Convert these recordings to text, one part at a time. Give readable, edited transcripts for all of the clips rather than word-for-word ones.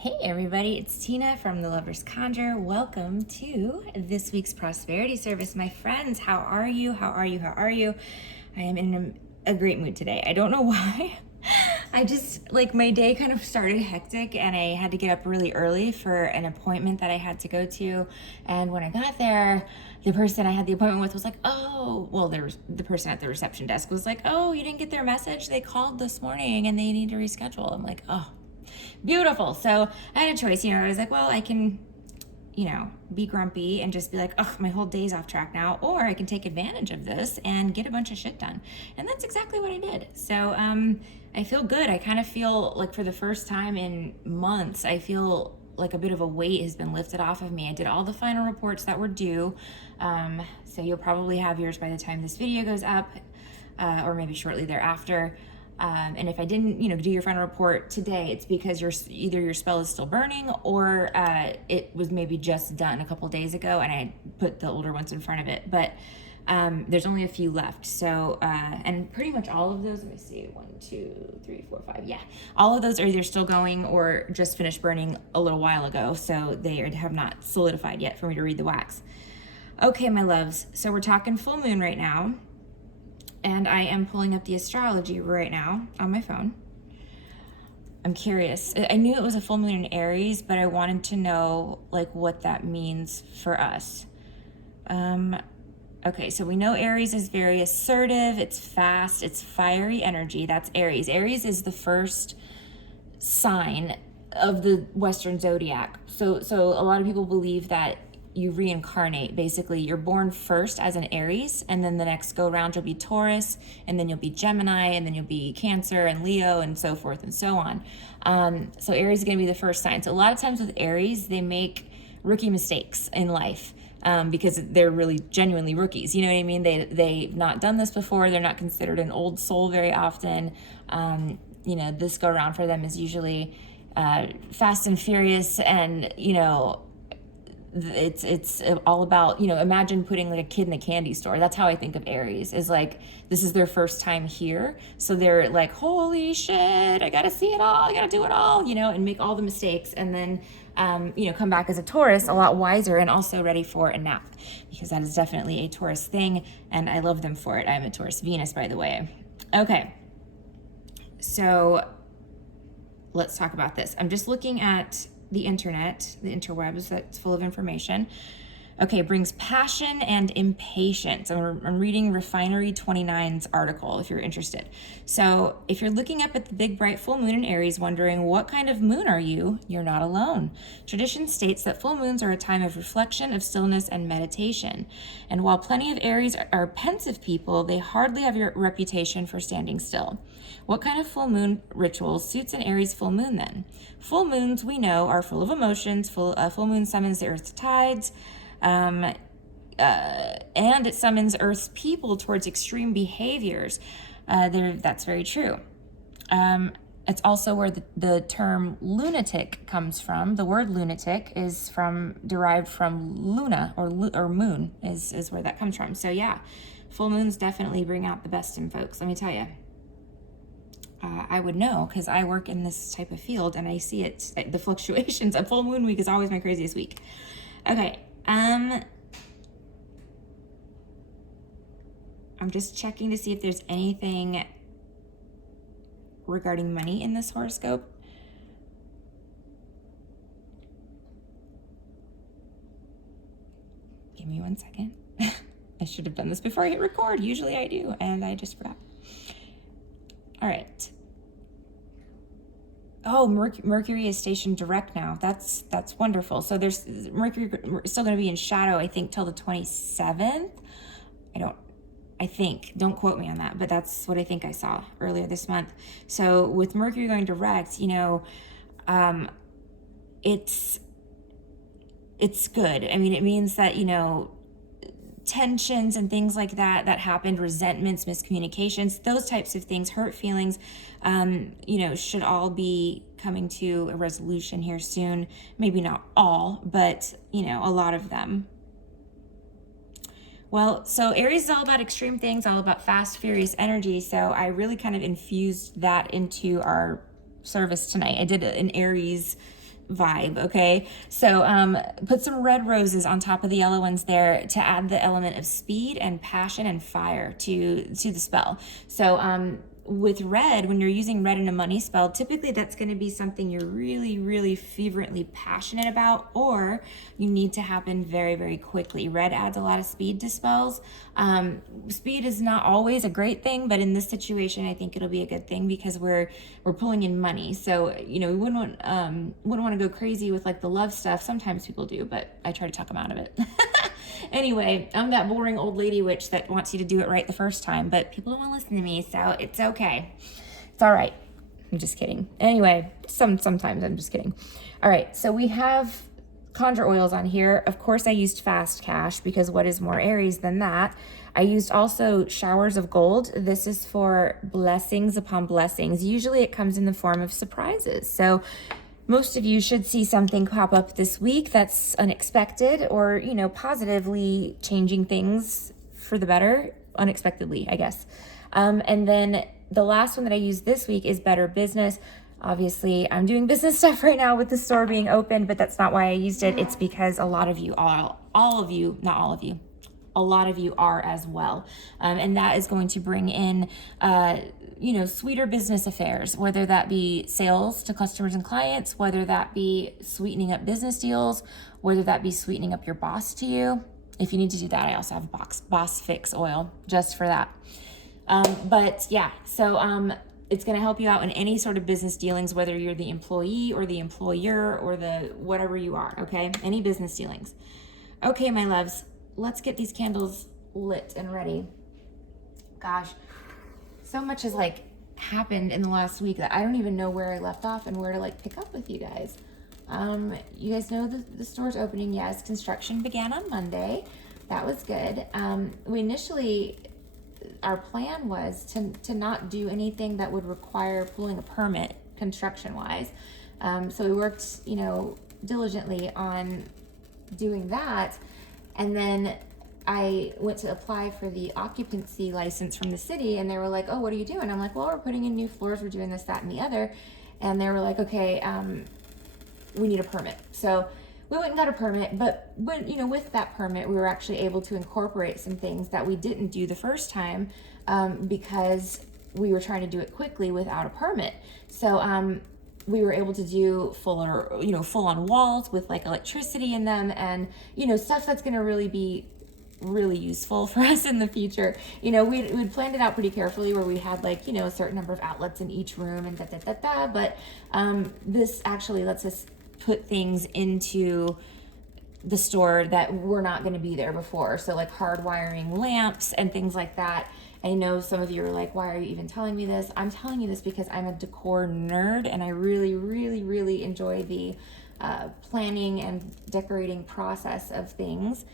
Hey everybody, it's Tina from the Lovers Conjure. Welcome to this week's prosperity service. My friends, how are you? How are you? How are you? I am in a great mood today. I don't know why. I just, my day kind of started hectic and I had to get up really early for an appointment that I had to go to. And when I got there, the person I had the appointment with was like, the person at the reception desk was like, oh, you didn't get their message? They called this morning and they need to reschedule. I'm like, oh, beautiful. So I had a choice, I was like, well, I can, be grumpy and just be like, oh, my whole day's off track now, or I can take advantage of this and get a bunch of shit done. And that's exactly what I did. So I feel good. I kind of feel like for the first time in months, I feel like a bit of a weight has been lifted off of me. I did all the final reports that were due. So you'll probably have yours by the time this video goes up, or maybe shortly thereafter. And if I didn't, do your final report today, it's because either your spell is still burning or it was maybe just done a couple days ago and I put the older ones in front of it. But there's only a few left. So, and pretty much all of those, let me see, 1, 2, 3, 4, 5. Yeah. All of those are either still going or just finished burning a little while ago. So they have not solidified yet for me to read the wax. Okay, my loves. So we're talking full moon right now. And I am pulling up the astrology right now on my phone. I'm curious. I knew it was a full moon in Aries, but I wanted to know what that means for us. Okay, so we know Aries is very assertive, it's fast, it's fiery energy. That's Aries. Aries is the first sign of the Western zodiac. So a lot of people believe that you reincarnate. Basically, you're born first as an Aries, and then the next go round you'll be Taurus, and then you'll be Gemini, and then you'll be Cancer and Leo, and so forth and so on. So Aries is going to be the first sign. So a lot of times with Aries, they make rookie mistakes in life because they're really genuinely rookies. You know what I mean? They've not done this before. They're not considered an old soul very often. This go around for them is usually fast and furious, and it's all about, imagine putting a kid in a candy store. That's how I think of Aries, is this is their first time here. So they're like, holy shit, I gotta see it all, I gotta do it all, and make all the mistakes. And then, come back as a Taurus, a lot wiser and also ready for a nap, because that is definitely a Taurus thing. And I love them for it. I'm a Taurus Venus, by the way. Okay. So let's talk about this. I'm just looking at the internet, the interwebs, that's full of information. Okay, brings passion and impatience. I'm reading Refinery 29's article if you're interested. So if you're looking up at the big bright full moon in Aries wondering what kind of moon are you, you're not alone. Tradition states that full moons are a time of reflection, of stillness, and meditation. And while plenty of Aries are pensive people, they hardly have your reputation for standing still. What kind of full moon rituals suits an Aries full moon then? Full moons, we know, are full of emotions. Full moon summons the earth's tides, and it summons Earth's people towards extreme behaviors. That's very true. It's also where the term lunatic comes from. The word lunatic is derived from luna, or moon is where that comes from. So yeah, full moons definitely bring out the best in folks, let me tell you. I would know because I work in this type of field and I see it, the fluctuations. A full moon week is always my craziest week. Okay. I'm just checking to see if there's anything regarding money in this horoscope. Give me 1 second. I should have done this before I hit record. Usually I do, and I just forgot. All right. Oh, Mercury is stationed direct now. That's wonderful. So there's Mercury still going to be in shadow, I think, till the 27th. I think, don't quote me on that, but that's what I think I saw earlier this month. So with Mercury going direct, it's good. I mean, it means that, tensions and things like that happened, resentments, miscommunications, those types of things, hurt feelings, should all be coming to a resolution here soon. Maybe not all, but, a lot of them. Well, so Aries is all about extreme things, all about fast, furious energy. So I really kind of infused that into our service tonight. I did an Aries vibe, okay? So put some red roses on top of the yellow ones there to add the element of speed and passion and fire to the spell. So with red, when you're using red in a money spell, typically that's going to be something you're really, really fervently passionate about, or you need to happen very, very quickly. Red adds a lot of speed to spells. Speed is not always a great thing, but in this situation, I think it'll be a good thing because we're pulling in money. So, you know, we wouldn't want to go crazy with like the love stuff. Sometimes people do, but I try to talk them out of it. Anyway, I'm that boring old lady witch that wants you to do it right the first time, but people don't want to listen to me, so it's okay. It's all right. I'm just kidding. Anyway, sometimes I'm just kidding. All right, so we have Conjure oils on here. Of course, I used Fast Cash because what is more Aries than that? I used also Showers of Gold. This is for blessings upon blessings. Usually it comes in the form of surprises. So most of you should see something pop up this week that's unexpected or, you know, positively changing things for the better, unexpectedly, I guess. And then the last one that I used this week is Better Business. Obviously, I'm doing business stuff right now with the store being open, but that's not why I used it. It's because a lot of you, all of you, not all of you, a lot of you are as well. And that is going to bring in, you know, sweeter business affairs, whether that be sales to customers and clients, whether that be sweetening up business deals, whether that be sweetening up your boss to you. If you need to do that, I also have Boss Fix oil just for that. But yeah, so it's going to help you out in any sort of business dealings, whether you're the employee or the employer or the whatever you are, okay? Any business dealings. Okay, my loves, let's get these candles lit and ready. Gosh, so much has like happened in the last week that I don't even know where I left off and where to like pick up with you guys. You guys know the store's opening. Yes, construction began on Monday. That was good. We initially, our plan was to not do anything that would require pulling a permit construction wise. So we worked, you know, diligently on doing that. And then I went to apply for the occupancy license from the city, and they were like, oh, what are you doing? I'm like, well, we're putting in new floors, we're doing this, that, and the other. And they were like, okay, we need a permit. So we went and got a permit, but when, you know, with that permit, we were actually able to incorporate some things that we didn't do the first time because we were trying to do it quickly without a permit. So we were able to do full on walls with like electricity in them, and, you know, stuff that's going to really be really useful for us in the future. You know, we'd planned it out pretty carefully where we had like, you know, a certain number of outlets in each room and but this actually lets us put things into the store that were not going to be there before. So like hardwiring lamps and things like that. I know some of you are like, why are you even telling me this? I'm telling you this because I'm a decor nerd and I really, really, really enjoy the planning and decorating process of things.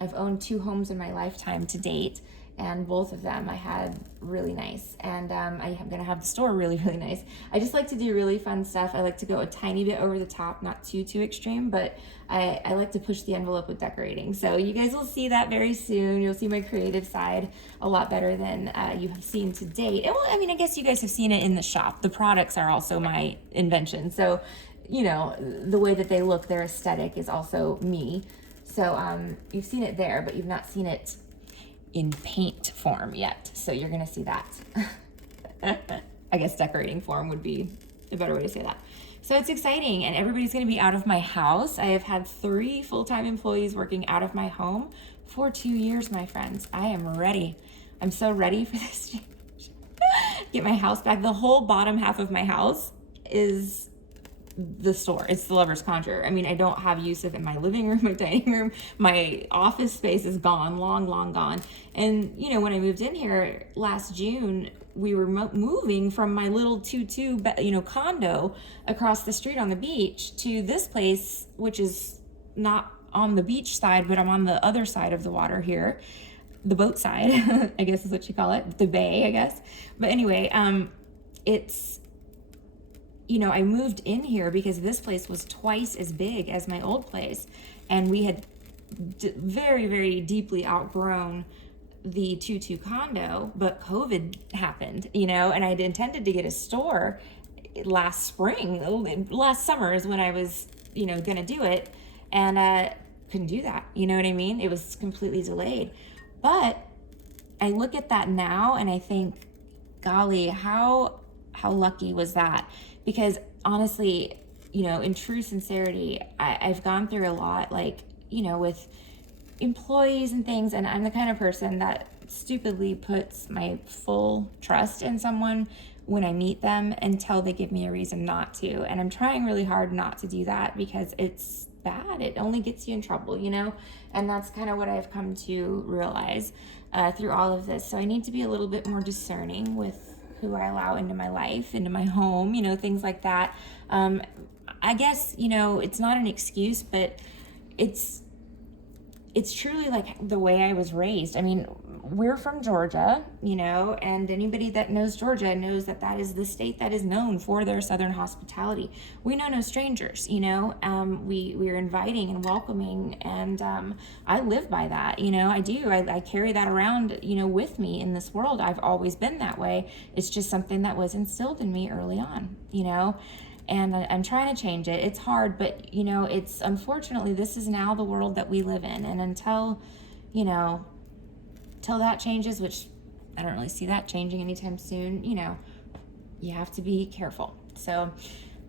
I've owned 2 homes in my lifetime to date, and both of them I had really nice. And I am going to have the store really, really nice. I just like to do really fun stuff. I like to go a tiny bit over the top, not too extreme, but I like to push the envelope with decorating. So you guys will see that very soon. You'll see my creative side a lot better than you have seen to date. And well, I mean, I guess you guys have seen it in the shop. The products are also my invention. So, you know, the way that they look, their aesthetic is also me. So you've seen it there, but you've not seen it in paint form yet. So you're going to see that. I guess decorating form would be a better way to say that. So it's exciting, and everybody's going to be out of my house. I have had 3 full-time employees working out of my home for 2 years, my friends. I am ready. I'm so ready for this change. Get my house back. The whole bottom half of my house is the store. It's the Lover's Conjure. I mean, I don't have use of it in my living room, my dining room. My office space is gone, long gone. And, you know, when I moved in here last June, we were moving from my little 2-2, condo across the street on the beach to this place, which is not on the beach side, but I'm on the other side of the water here. The boat side, I guess is what you call it. The bay, I guess. But anyway, it's, you know, I moved in here because this place was twice as big as my old place, and we had very, very deeply outgrown the 2-2 condo, but COVID happened, you know, and I'd intended to get a store last spring, last summer is when I was, gonna do it, and couldn't do that. You know what I mean? It was completely delayed. But I look at that now and I think, golly, how lucky was that? Because honestly, in true sincerity, I've gone through a lot, like, with employees and things, and I'm the kind of person that stupidly puts my full trust in someone when I meet them until they give me a reason not to. And I'm trying really hard not to do that because it's bad. It only gets you in trouble, and that's kind of what I've come to realize through all of this. So I need to be a little bit more discerning with who I allow into my life, into my home, things like that. I guess, it's not an excuse, but it's truly like the way I was raised. I mean, we're from Georgia, and anybody that knows Georgia knows that that is the state that is known for their Southern hospitality. We know no strangers, we're inviting and welcoming, and I live by that, I do. I carry that around, with me in this world. I've always been that way. It's just something that was instilled in me early on, and I'm trying to change it. It's hard, but it's unfortunately, this is now the world that we live in. And until that changes, which I don't really see that changing anytime soon, you have to be careful. So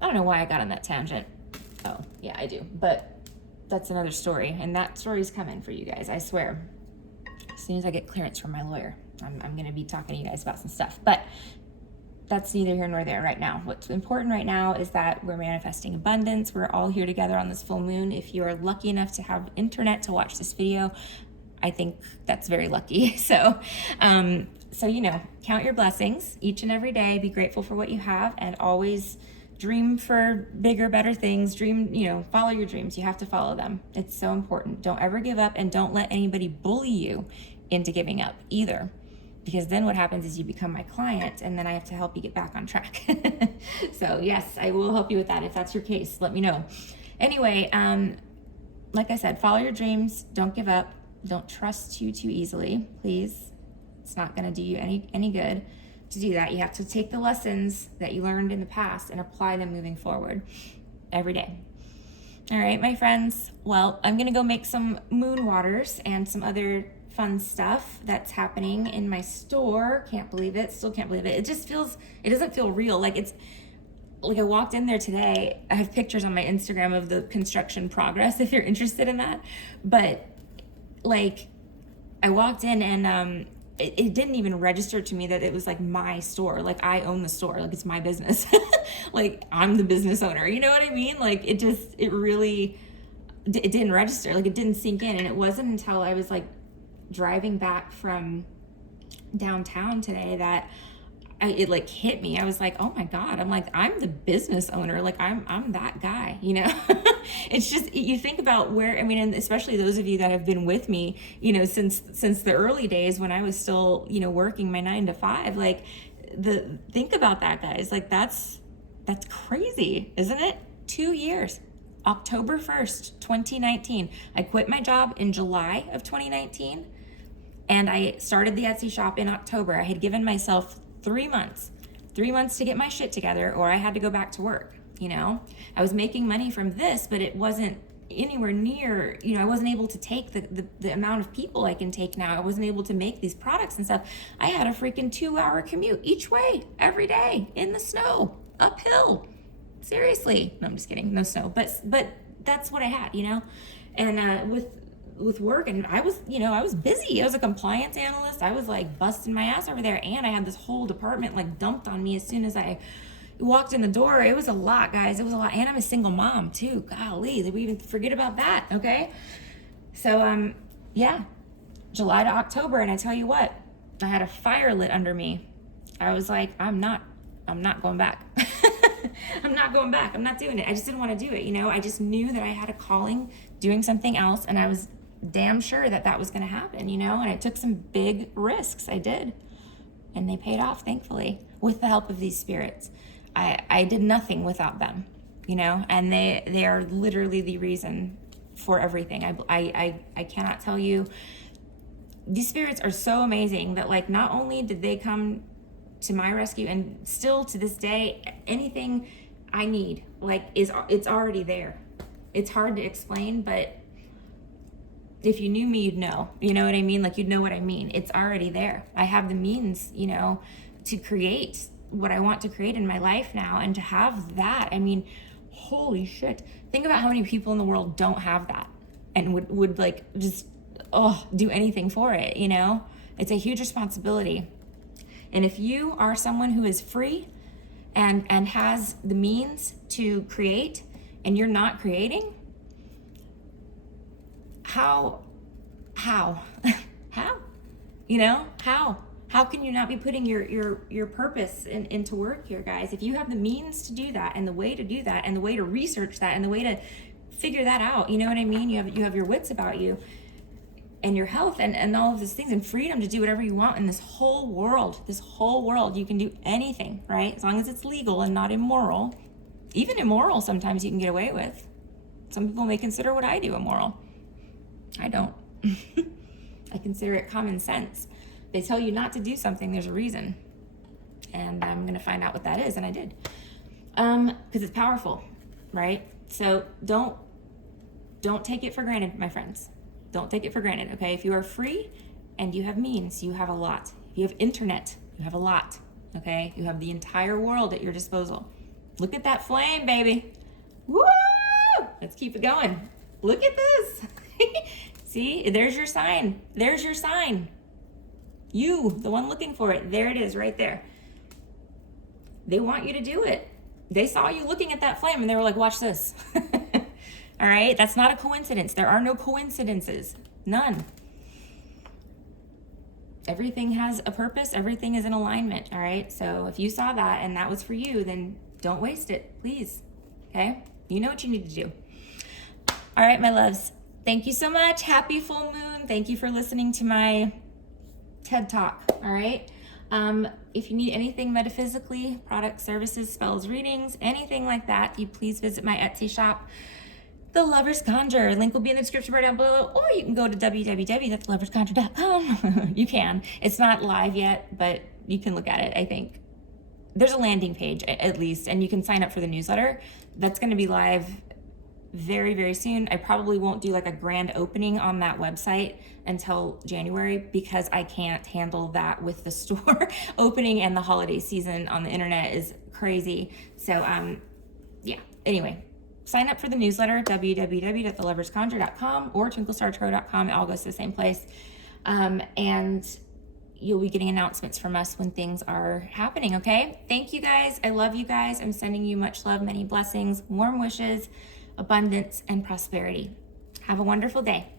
I don't know why I got on that tangent. Oh yeah, I do, but that's another story, and that story's coming for you guys, I swear. As soon as I get clearance from my lawyer, I'm going to be talking to you guys about some stuff, but that's neither here nor there right now. What's important right now is that we're manifesting abundance. We're all here together on this full moon. If you are lucky enough to have internet to watch this video, I think that's very lucky. So count your blessings each and every day. Be grateful for what you have, and always dream for bigger, better things. Dream, follow your dreams. You have to follow them. It's so important. Don't ever give up, and don't let anybody bully you into giving up either. Because then what happens is you become my client, and then I have to help you get back on track. So yes, I will help you with that. If that's your case, let me know. Anyway, like I said, follow your dreams. Don't give up. Don't trust you too easily, please. It's not going to do you any good to do that. You have to take the lessons that you learned in the past and apply them moving forward every day. All right, my friends. Well, I'm going to go make some moon waters and some other fun stuff that's happening in my store. Can't believe it. Still can't believe it. It doesn't feel real. Like I walked in there today. I have pictures on my Instagram of the construction progress if you're interested in that. But like, I walked in and it didn't even register to me that it was like my store. Like, I own the store. Like, it's my business. Like, I'm the business owner. You know what I mean? Like, it didn't register. Like, it didn't sink in. And it wasn't until I was like driving back from downtown today that it like hit me. I was like, oh my God, I'm the business owner. Like, I'm that guy, It's just, you think about and especially those of you that have been with me, since the early days when I was still, working my 9 to 5, like think about that, guys. Like, that's crazy, isn't it? 2 years. October 1st, 2019. I quit my job in July of 2019, and I started the Etsy shop in October. I had given myself 3 months to get my shit together, or I had to go back to work. I was making money from this, but it wasn't anywhere near, I wasn't able to take the amount of people I can take now. I wasn't able to make these products and stuff. I had a freaking 2-hour commute each way every day in the snow, uphill. Seriously. No, I'm just kidding. No snow, but that's what I had, and with work, and I was busy. I was a compliance analyst. I was like busting my ass over there, and I had this whole department like dumped on me as soon as I walked in the door. It was a lot, guys. It was a lot, and I'm a single mom too. Golly, did we even forget about that? Okay, so yeah, July to October, and I tell you what, I had a fire lit under me. I was like, I'm not going back. I'm not going back. I'm not doing it. I just didn't want to do it. I just knew that I had a calling doing something else, and I was damn sure that was going to happen, and I took some big risks. I did, and they paid off, thankfully, with the help of these spirits. I did nothing without them, and they are literally the reason for everything. I cannot tell you. These spirits are so amazing that, like, not only did they come to my rescue, and still to this day, anything I need, like, it's already there. It's hard to explain, but if you knew me, you'd know. You know what I mean? Like, you'd know what I mean. It's already there. I have the means, you know, to create what I want to create in my life now, and to have that, I mean, holy shit. Think about how many people in the world don't have that and would like just do anything for it, you know? It's a huge responsibility. And if you are someone who is free and has the means to create, and you're not creating, how how you know, how can you not be putting your purpose into work here, guys? If you have the means to do that, and the way to do that, and the way to research that, and the way to figure that out, you know what I mean? You have your wits about you, and your health, and all of these things, and freedom to do whatever you want in this whole world. You can do anything, right? As long as it's legal and not immoral. Even immoral sometimes you can get away with. Some people may consider what I do immoral. I don't. I consider it common sense. They tell you not to do something, there's a reason. And I'm going to find out what that is, and I did. Because it's powerful, right? So don't take it for granted, my friends. Don't take it for granted, okay? If you are free and you have means, you have a lot. If you have internet, you have a lot, okay? You have the entire world at your disposal. Look at that flame, baby. Woo! Let's keep it going. Look at this. See, there's your sign. There's your sign. You, the one looking for it, there it is right there. They want you to do it. They saw you looking at that flame and they were like, watch this. All right, that's not a coincidence. There are no coincidences, none. Everything has a purpose. Everything is in alignment, all right? So if you saw that and that was for you, then don't waste it, please, okay? You know what you need to do. All right, my loves, thank you so much. Happy full moon. Thank you for listening to my TED Talk, all right? If you need anything metaphysically, products, services, spells, readings, anything like that, you please visit my Etsy shop, The Lover's Conjure. Link will be in the description bar down below, or you can go to www.theloversconjure.com. You can. It's not live yet, but you can look at it, I think. There's a landing page, at least, and you can sign up for the newsletter. That's going to be live very, very soon. I probably won't do like a grand opening on that website until January, because I can't handle that with the store opening, and the holiday season on the internet is crazy. So, yeah. Anyway, sign up for the newsletter, www.theloversconjure.com or twinklestartarot.com. It all goes to the same place. And you'll be getting announcements from us when things are happening, okay? Thank you guys. I love you guys. I'm sending you much love, many blessings, warm wishes, abundance, and prosperity. Have a wonderful day.